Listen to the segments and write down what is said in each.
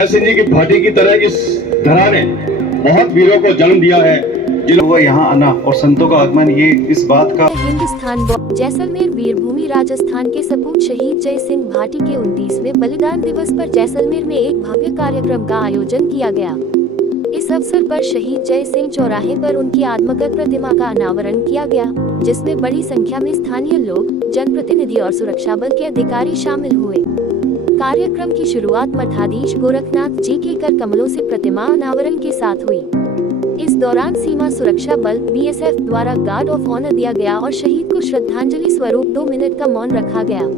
सिंह जी की भाटी की तरह इस धरा ने बहुत वीरों को जन्म दिया है, जिन्होंने यहाँ आना और संतों का आगमन ये इस बात का हिंदुस्तान जैसलमेर वीरभूमि राजस्थान के सपूत शहीद जय सिंह भाटी के 29वें बलिदान दिवस पर जैसलमेर में एक भव्य कार्यक्रम का आयोजन किया गया। इस अवसर पर शहीद जय सिंह चौराहे पर उनकी आत्मगत प्रतिमा का अनावरण किया गया, जिसमें बड़ी संख्या में स्थानीय लोग, जनप्रतिनिधि और सुरक्षा बल के अधिकारी शामिल हुए। कार्यक्रम की शुरुआत मठाधीश गोरखनाथ जी के कर कमलों से प्रतिमा अनावरण के साथ हुई। इस दौरान सीमा सुरक्षा बल BSF द्वारा गार्ड ऑफ ऑनर दिया गया और शहीद को श्रद्धांजलि स्वरूप 2 मिनट का मौन रखा गया।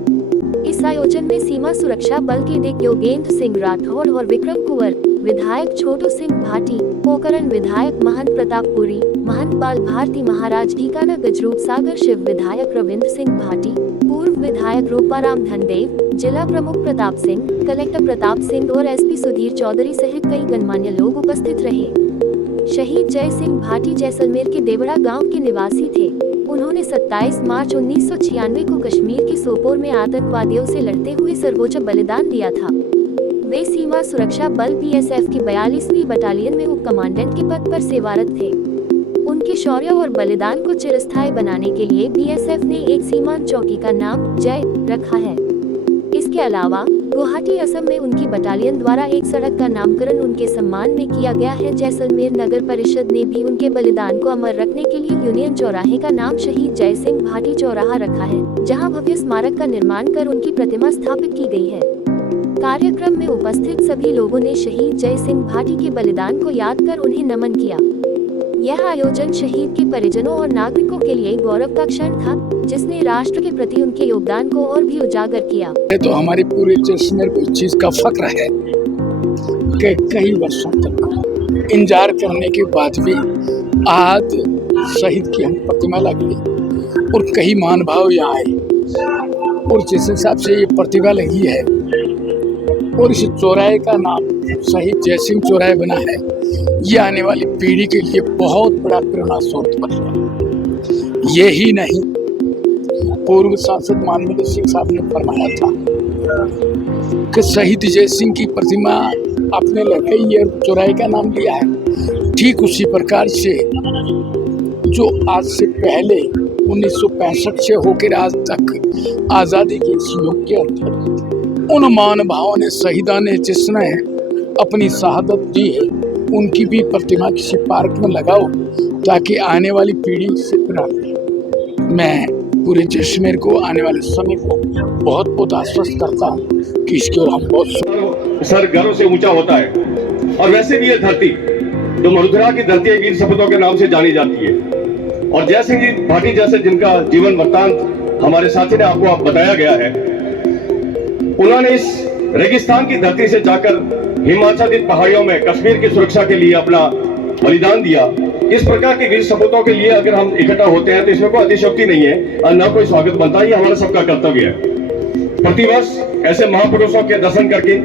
इस आयोजन में सीमा सुरक्षा बल के दिक योगेंद्र सिंह राठौड़ और विक्रम कुंवर, विधायक छोटू सिंह भाटी, पोकरण विधायक महंत प्रतापपुरी, महंत बाल भारती महाराज ढीकाना गजरूप सागर शिव विधायक रविंद्र सिंह भाटी, पूर्व विधायक रूपाराम धनदेव, जिला प्रमुख प्रताप सिंह, कलेक्टर प्रताप सिंह और SP सुधीर चौधरी सहित कई गणमान्य लोग उपस्थित रहे। शहीद जय सिंह भाटी जैसलमेर के देवड़ा गांव के निवासी थे। उन्होंने 27 मार्च 1996 को कश्मीर के सोपोर में आतंकवादियों से लड़ते हुए सर्वोच्च बलिदान दिया था। वे सीमा सुरक्षा बल BSF की 42वीं बटालियन में उप कमांडेंट के पद पर सेवारत थे। उनके शौर्य और बलिदान को चिरस्थायी बनाने के लिए BSF ने एक सीमांत चौकी का नाम जय रखा है। इसके अलावा गुवाहाटी असम में उनकी बटालियन द्वारा एक सड़क का नामकरण उनके सम्मान में किया गया है। जैसलमेर नगर परिषद ने भी उनके बलिदान को अमर रखने के लिए यूनियन चौराहे का नाम शहीद जय सिंह भाटी चौराहा रखा है, जहां भव्य स्मारक का निर्माण कर उनकी प्रतिमा स्थापित की गई है। कार्यक्रम में उपस्थित सभी लोगों ने शहीद जय सिंह भाटी के बलिदान को याद कर उन्हें नमन किया। यह आयोजन शहीद के परिजनों और नागरिकों के लिए गौरव का क्षण था, जिसने राष्ट्र के प्रति उनके योगदान को और भी उजागर किया। तो हमारी पूरे जैसलमेर को इस चीज का फक्र है कि कई वर्षों तक इंतजार करने के बाद भी आज शहीद की हम प्रतिमा लगी और कई महानुभाव यहाँ आए और जिस हिसाब से ये प्रतिभा लगी है और इस चौराहे का नाम शहीद जय सिंह चौराहे बना है, ये आने वाली पीढ़ी के लिए बहुत बड़ा प्रेरणा स्रोत बनेगा। यही नहीं, पूर्व सांसद मानवेंद्र सिंह साहब ने फरमाया था कि शहीद जय सिंह की प्रतिमा आपने लगाई है, चौराहे का नाम लिया है। ठीक उसी प्रकार से जो आज से पहले 1965 से होकर आज तक आज़ादी के इस युग के अंदर उन महानुभावों ने, शहीदा ने, जिसने अपनी शहादत दी है, उनकी भी प्रतिमा किसी पार्क में लगाओ ताकि आने वाली पीढ़ी से प्रेरणा। मैं पूरे जैसलमेर को आने वाले समय को बहुत बहुत आश्वस्त करता हूँ कि इसकी ओर हम बहुत सर गर्व से ऊंचा होता है। और वैसे भी ये धरती जो मरुधरा की धरती वीर सपूतों के नाम से जानी जाती है, और जय सिंह जी भाटी जैसे जिनका जीवन वृत्तांत हमारे साथी ने आपको बताया गया है, उन्होंने इस रेगिस्तान की धरती से जाकर हिमाचल पहाड़ियों में कश्मीर की सुरक्षा के लिए अपना बलिदान दिया। इस प्रकार के वीर सपूतों के लिए अगर हम इकट्ठा होते हैं तो इसमें कोई अतिशयोक्ति नहीं है और न कोई स्वागत बनता है। ये हमारा सबका कर्तव्य है। प्रतिवर्ष ऐसे महापुरुषों के दर्शन करके,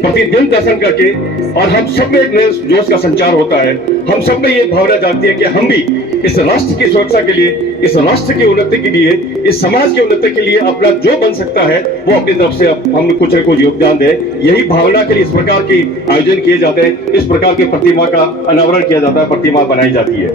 प्रतिदिन दर्शन करके, और हम सब में एक नए जोश का संचार होता है। हम सब में ये भावना जागती है कि हम भी इस राष्ट्र की सुरक्षा के लिए, इस राष्ट्र की उन्नति के लिए, इस समाज की उन्नति के लिए अपना जो बन सकता है वो अपनी तरफ से हम कुछ न कुछ योगदान दे। यही भावना के लिए इस प्रकार के आयोजन किए जाते हैं, इस प्रकार की प्रतिमा का अनावरण किया जाता है, प्रतिमा बनाई जाती है।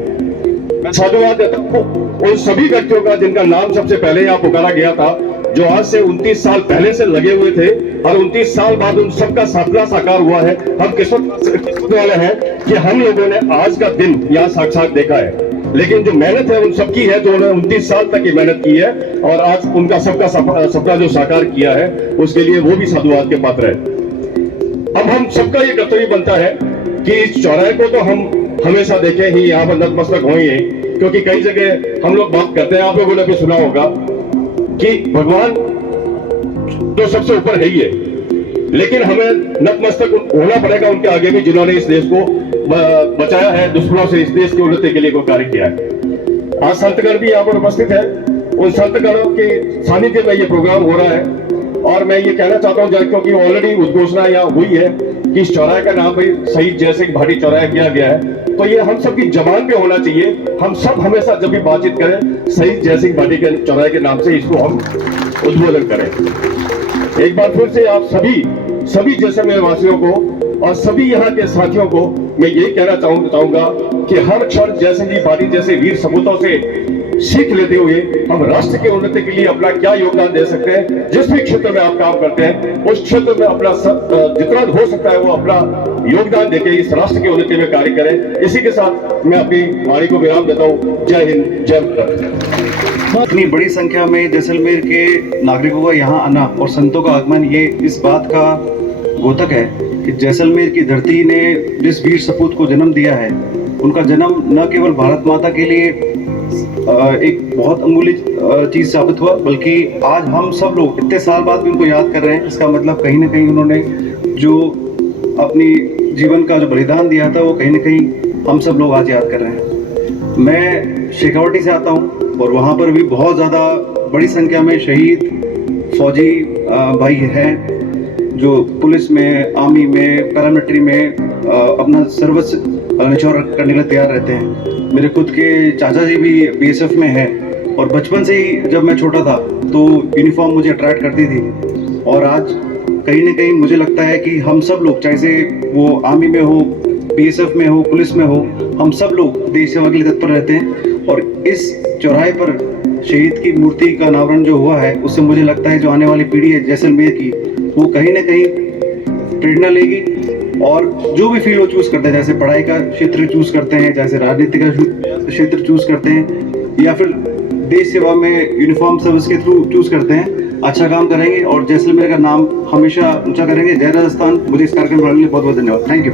मैं साधुवाद देता हूँ उन सभी व्यक्तियों का जिनका नाम सबसे पहले यहाँ पुकारा गया था, जो आज से 29 साल पहले से लगे हुए थे और 29 साल बाद उन सबका सपना साकार हुआ है। हम किस्मत वाले हैं कि हम लोगों ने आज का दिन यहाँ साक्षात देखा है। लेकिन जो मेहनत है उन सबकी है, जो उन्होंने 29 साल तक की मेहनत की है और आज उनका सबका सपना जो साकार किया है, उसके लिए वो भी साधुवाद के पात्र है। अब हम सबका ये कर्तव्य बनता है कि इस चौराहे को तो हम हमेशा देखें ही, यहाँ पर नतमस्तक हों ही, क्योंकि कई जगह हम लोग बात करते हैं, आप लोगों ने भी सुना होगा कि भगवान तो सबसे ऊपर है ही है, लेकिन हमें नतमस्तक होना पड़ेगा उनके आगे भी, जिन्होंने इस देश को बचाया है दुश्मनों से, इस देश की उन्नति के लिए कोई कार्य किया है। आज संतगण भी यहाँ पर उपस्थित है। उन संतगणों के सानिध्य में ये प्रोग्राम हो रहा है और मैं ये कहना चाहता हूँ, क्योंकि ऑलरेडी उद्घोषणा यहाँ हुई है कि इस चौराहे का नाम भाई शहीद जय सिंह भाटी चौराहा किया गया है, तो ये हम सबकी जबान पे होना चाहिए। हम सब हमेशा जब भी बातचीत करें शहीद जय सिंह भाटी के चौराहे के नाम से इसको हम उद्बोधन करें। एक बार फिर से आप सभी जैसलमेर वासियों को और सभी यहाँ के साथियों को मैं यही कहना चाहूंगा कि हर क्षण जयसिंह जी भाटी जैसे वीर सपूतों से सीख लेते हुए हम राष्ट्र की उन्नति के लिए अपना क्या योगदान दे सकते हैं। जिस भी क्षेत्र में आप काम करते हैं उस क्षेत्र में अपना जितना हो सकता है वो अपना योगदान देके इस राष्ट्र की उन्नति में कार्य करें। इसी के साथ मैं अपनी वाणी को विराम देता हूँ। जय हिंद, जय भारत। इतनी बड़ी संख्या में जैसलमेर के नागरिकों का यहाँ आना और संतों का आगमन ये इस बात का द्योतक है कि जैसलमेर की धरती ने जिस वीर सपूत को जन्म दिया है, उनका जन्म न केवल भारत माता के लिए एक बहुत अमूल्य चीज साबित हुआ, बल्कि आज हम सब लोग इतने साल बाद भी उनको याद कर रहे हैं। इसका मतलब कहीं ना कहीं उन्होंने जो अपनी जीवन का जो बलिदान दिया था वो कहीं ना कहीं हम सब लोग आज याद कर रहे हैं। मैं शेखावाटी से आता हूँ और वहाँ पर भी बहुत ज़्यादा बड़ी संख्या में शहीद फौजी भाई हैं जो पुलिस में, आर्मी में, पैरामिलिट्री में अपना सर्वस्व निछावर करने के लिए तैयार रहते हैं। मेरे खुद के चाचा जी भी बीएसएफ में हैं और बचपन से ही जब मैं छोटा था तो यूनिफॉर्म मुझे अट्रैक्ट करती थी। और आज कहीं ना कहीं मुझे लगता है कि हम सब लोग, चाहे से वो आर्मी में हो, बीएसएफ में हो, पुलिस में हो, हम सब लोग देश सेवा के लिए तत्पर रहते हैं। और इस चौराहे पर शहीद की मूर्ति का अनावरण जो हुआ है उससे मुझे लगता है जो आने वाली पीढ़ी है जैसलमेर की, वो कहीं ना कहीं प्रेरणा लेगी और जो भी फील्ड वो चूज करते हैं, जैसे पढ़ाई का क्षेत्र चूज करते हैं, जैसे राजनीति का क्षेत्र चूज करते हैं, या फिर देश सेवा में यूनिफॉर्म सर्विस के थ्रू चूज करते हैं, अच्छा काम करेंगे और जैसलमेर का नाम हमेशा ऊंचा करेंगे। जय राजस्थान। मुझे इस कार्यक्रम में रहने के लिए बहुत बहुत धन्यवाद। Thank you.